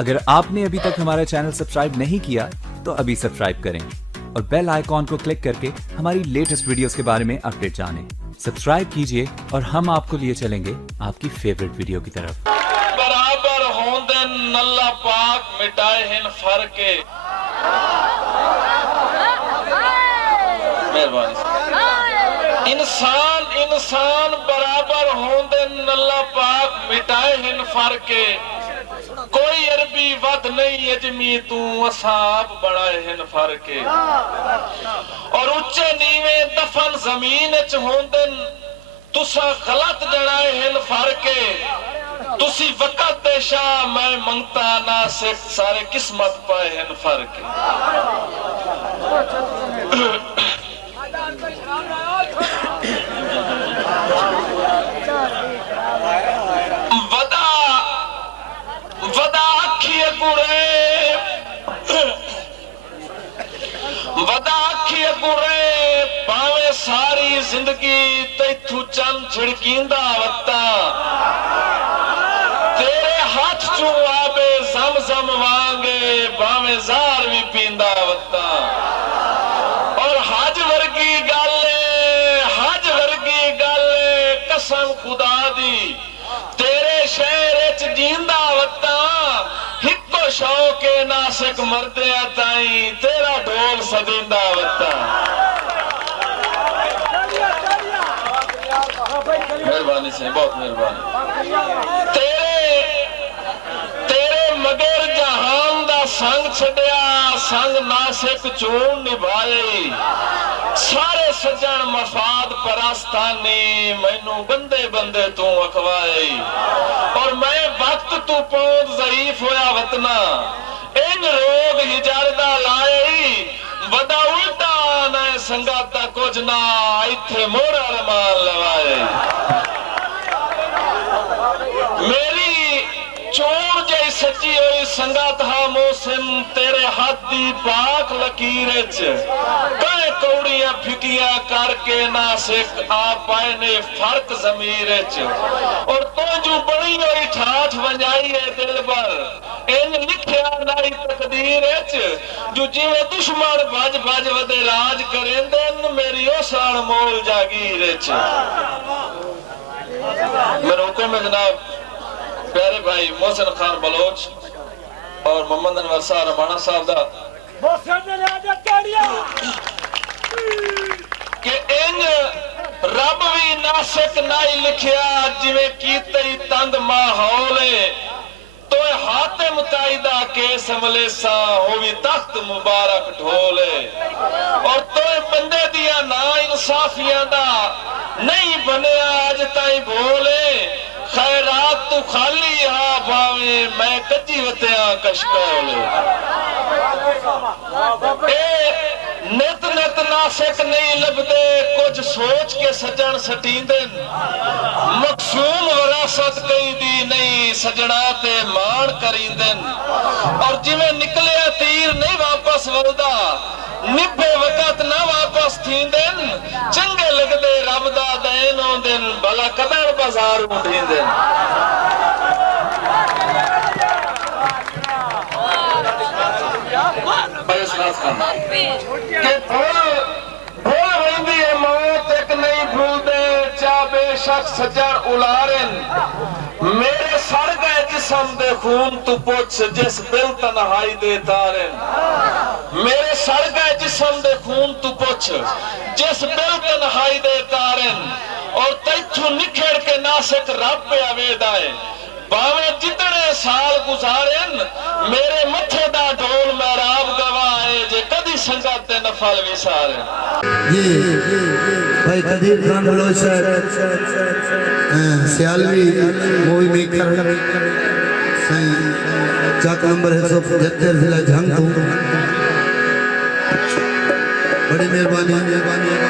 अगर आपने अभी तक हमारा चैनल सब्सक्राइब नहीं किया तो अभी सब्सक्राइब करें और बेल आइकॉन को क्लिक करके हमारी लेटेस्ट वीडियोस के बारे में अपडेट जानें। सब्सक्राइब कीजिए और हम आपको लिए चलेंगे आपकी फेवरेट वीडियो की तरफ। बराबर होंदे अल्लाह पाक मिटाए हिन फर्क मेहरबानी। इंसान बराबर होंदे अल्लाह पाक मिटाए हिन फर्क। कोई अरबी वद नहीं अजमी तू असाब बढ़ाए हिन फर्क। और उच्चे नीवे दफन जमीन च होंदे तुसा गलत जड़ाए हिन फर्क। तुसी वक़्त दे शाह मैं मंगता ना से सारे किस्मत पाए हिन फर्क। पावे सारी जिंदगी तैथू चंद झिड़कींदा वत्ता। तेरे हाथ चू आबे जम वांगे भावे जार भी पींदा वत्ता। और हज वर्गी गल कसम खुदा दी तेरे शहर च जींदा वत्ता। हिको शौक नासिक मरदे ताई तेरा ढोल सजींदा वत्ता। मेहरबानी से बहुत मेहरबानी। तेरे मगर जहान दा संग छड़िया संग नासिक चून निभाए। सारे सज्जन मफाद परस्तानी मैनू बंदे बंदे तू अखवाए। और मैं वक्त तू पौध ज़ईफ होया वतना इन रोग हिजारदा लाए। वदा उल्टा ना संगाता कुछ ना इथे मोरा रमान लवाए। मेरी चोर जै सच्ची हुई संगत हा मौसम तेरे हाथ दी पाक लकीर च। कई कौड़ियां फिकियां करके ना सिख आ पाए ने फर्क जमीर च। और तो जो बड़ी हुई ठाठ वंजाई है दिल पर इन लिखिया नाई तकदीर च। जो जिवे दुश्मन भज वदे राज करेंदे मेरी ओसाण मोल जागीर च। मेरे हुक्म में जनाब प्यारे भाई मोहसिन खान बलोच और मोहम्मद अनवर साहब रमाना साहब दा कि इन रब भी नासिक नाई लिखिया जिवे कीते तंद माहौल तो हातिम ताईदा केस मलेसा होवी तख्त मुबारक ढोले। और तो बंदे दिया ना इंसाफियां दा नहीं बनया अज ताई भोले। खैरात तू खाली हा भावे मैं कच्ची वत्या कशकोल। नित नासिक नहीं लभदे कुछ सोच के सजन सटींदे। मकसूम वरासत कई दी नहीं सजना ते मान करींदे। और जिवें निकलिया तीर नहीं वापस वलदा निभे वक़्त ना वापस थींदे। चंगे लगदे रब दा दैन होंदे भला कदर बाजार उठींदे। बेशक सज्जन उलारन मेरे सर गए जिस्म दे खून तू पुछ जिस बिल तन्हाई दे तारन। मेरे सर गए जिस्म दे खून तू पुछ जिस बिल तन्हाई दे तारन। और तैथू निखेड़ के नासिक रब पे आवेदा है भावे जितने साल गुजारन मेरे मथे दा ढोल महराब गवाए जे कदी संगत ते नफल विसारे। भाई कदीर खान बलोच सियालवी मूवी मेकर चाक नंबर 175 जिला झंग। बड़ी मेहरबानी।